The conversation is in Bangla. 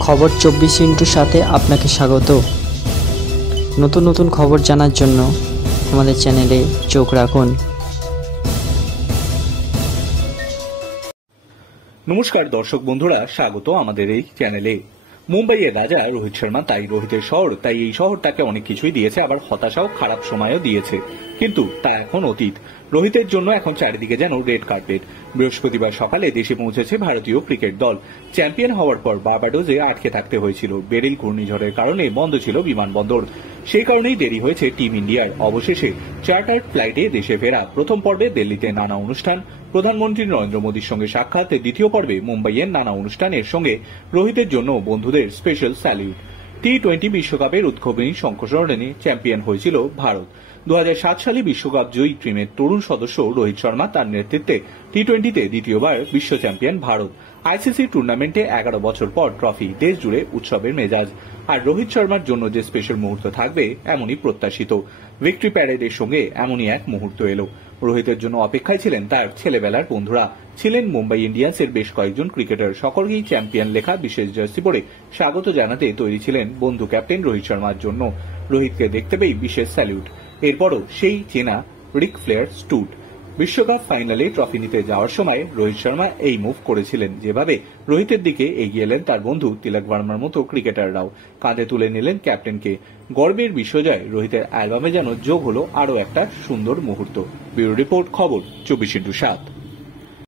খবর 24x সাথে আপনাকে স্বাগত। নতুন নতুন খবর জানার জন্য আমাদের চ্যানেলে চোখ রাখুন। নমস্কার দর্শক বন্ধুরা, স্বাগত আমাদের এই চ্যানেলে। মুম্বাইয়ের রাজা রোহিত শর্মা, তাই রোহিতের শহর, তাই এই শহর তাকে অনেক কিছুই দিয়েছে, আবার হতাশাও খারাপ সময়ও দিয়েছে, কিন্তু তা এখন অতীত। রোহিতের জন্য এখন চারিদিকে যেন রেড কার্পেট। বৃহস্পতিবার সকালে দেশে পৌঁছেছে ভারতীয় ক্রিকেট দল। চ্যাম্পিয়ন হওয়ার পর বার্বাডোসে আটকে থাকতে হয়েছিল। বেরিল ঘূর্ণিঝড়ের কারণে বন্ধ ছিল বিমানবন্দর, সেই কারণেই দেরি হয়েছে টিম ইন্ডিয়ার। অবশেষে চার্টার্ড ফ্লাইটে দেশে ফেরা। প্রথম পর্বে দিল্লিতে নানা অনুষ্ঠান, প্রধানমন্ত্রী নরেন্দ্র মোদীর সঙ্গে সাক্ষাৎ, দ্বিতীয় পর্বে মুম্বাইয়ের নানা অনুষ্ঠানের সঙ্গে রোহিতের জন্য বন্ধুদের স্পেশাল স্যালিউট। টি-20 বিশ্বকাপের উদ্বোধনী সংস্করণে চ্যাম্পিয়ন হয়েছিল ভারত। 2007 সালে বিশ্বকাপ জয়ী টিমের তরুণ সদস্য রোহিত শর্মা, তার নেতৃত্বে টি-20তে দ্বিতীয়বার বিশ্ব চ্যাম্পিয়ন ভারত। আইসিসি টুর্নামেন্টে 11 বছর পর ট্রফি, দেশ জুড়ে উৎসবের মেজাজ। আর রোহিত শর্মার জন্য যে স্পেশাল মুহূর্ত থাকবে এমনই প্রত্যাশিত। ভিক্টরি প্যারেডের সঙ্গে এমনই এক মুহূর্ত এলো। রোহিতের জন্য অপেক্ষায় ছিলেন তার ছেলেবেলার বন্ধুরা, ছিলেন মুম্বাই ইন্ডিয়ান্সের বেশ কয়েকজন ক্রিকেটার। সকলকেই চ্যাম্পিয়ন লেখা বিশেষ জার্সি পরে স্বাগত জানাতে তৈরি ছিলেন বন্ধু ক্যাপ্টেন রোহিত শর্মার জন্য। রোহিতকে দেখতে পেয়ে বিশেষ স্যালিউট। এরপরও সেই চেনা রিক ফ্লেয়ার স্টুড। বিশ্বকাপ ফাইনালে ট্রফি নিতে যাওয়ার সময় রোহিত শর্মা এই মুভ করেছিলেন, যেভাবে রোহিতের দিকে এগিয়ে এলেন তার বন্ধু তিলক ভার্মার মতো ক্রিকেটাররাও। কাঁধে তুলে নিলেন ক্যাপ্টেনকে। গর্বের বিশ্বজয় রোহিতের অ্যালবামে যেন যোগ হলো আরও একটা সুন্দর মুহূর্ত। ব্যুরো রিপোর্ট, খবর 24x7।